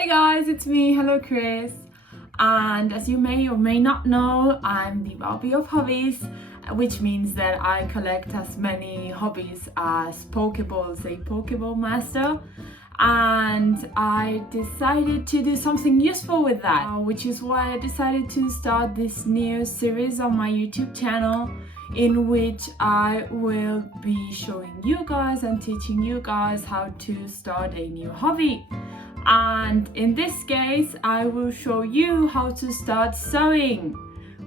Hey guys, it's me, HelloCris, and as you may or may not know, I'm the Barbie of hobbies, which means that I collect as many hobbies as Pokeballs, a Pokeball master, and I decided to do something useful with that, which is why I decided to start this new series on my YouTube channel in which I will be showing you guys and teaching you guys how to start a new hobby. And in this case, I will show you how to start sewing.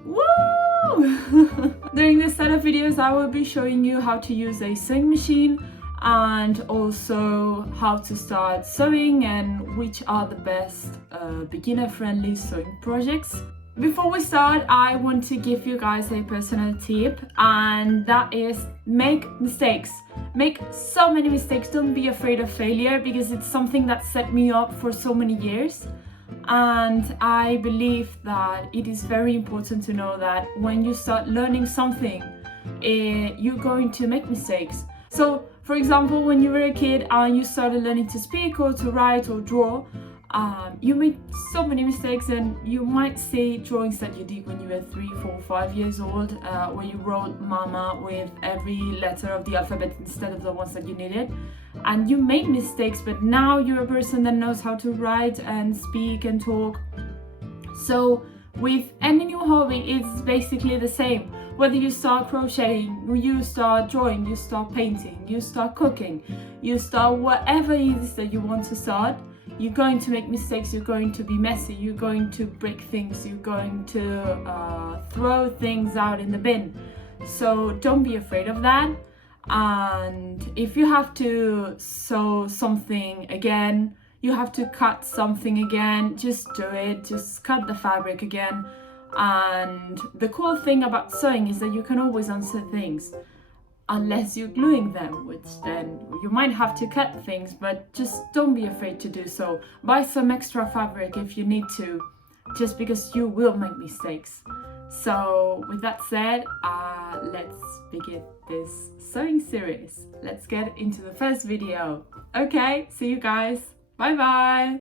Woo! During this set of videos, I will be showing you how to use a sewing machine and also how to start sewing and which are the best beginner-friendly sewing projects. Before we start, I want to give you guys a personal tip, and that is make mistakes. Make so many mistakes. Don't be afraid of failure, because it's something that set me up for so many years. And I believe that it is very important to know that when you start learning something, you're going to make mistakes. So, for example, when you were a kid and you started learning to speak or to write or draw, you made so many mistakes, and you might see drawings that you did when you were 3, 4, 5 years old, where you wrote mama with every letter of the alphabet instead of the ones that you needed, and you made mistakes, but now you're a person that knows how to write and speak and talk. So with any new hobby, it's basically the same. Whether you start crocheting, you start drawing, you start painting, you start cooking, you start whatever it is that you want to start, you're going to make mistakes, you're going to be messy, you're going to break things, you're going to throw things out in the bin. So don't be afraid of that. And if you have to sew something again, you have to cut something again, just do it, just cut the fabric again. And the cool thing about sewing is that you can always unsew things, unless you're gluing them, which then you might have to cut things, but just don't be afraid to do so. Buy some extra fabric if you need to, just because you will make mistakes. So with that said, let's begin this sewing series. Let's get into the first video. Okay, see you guys. Bye bye.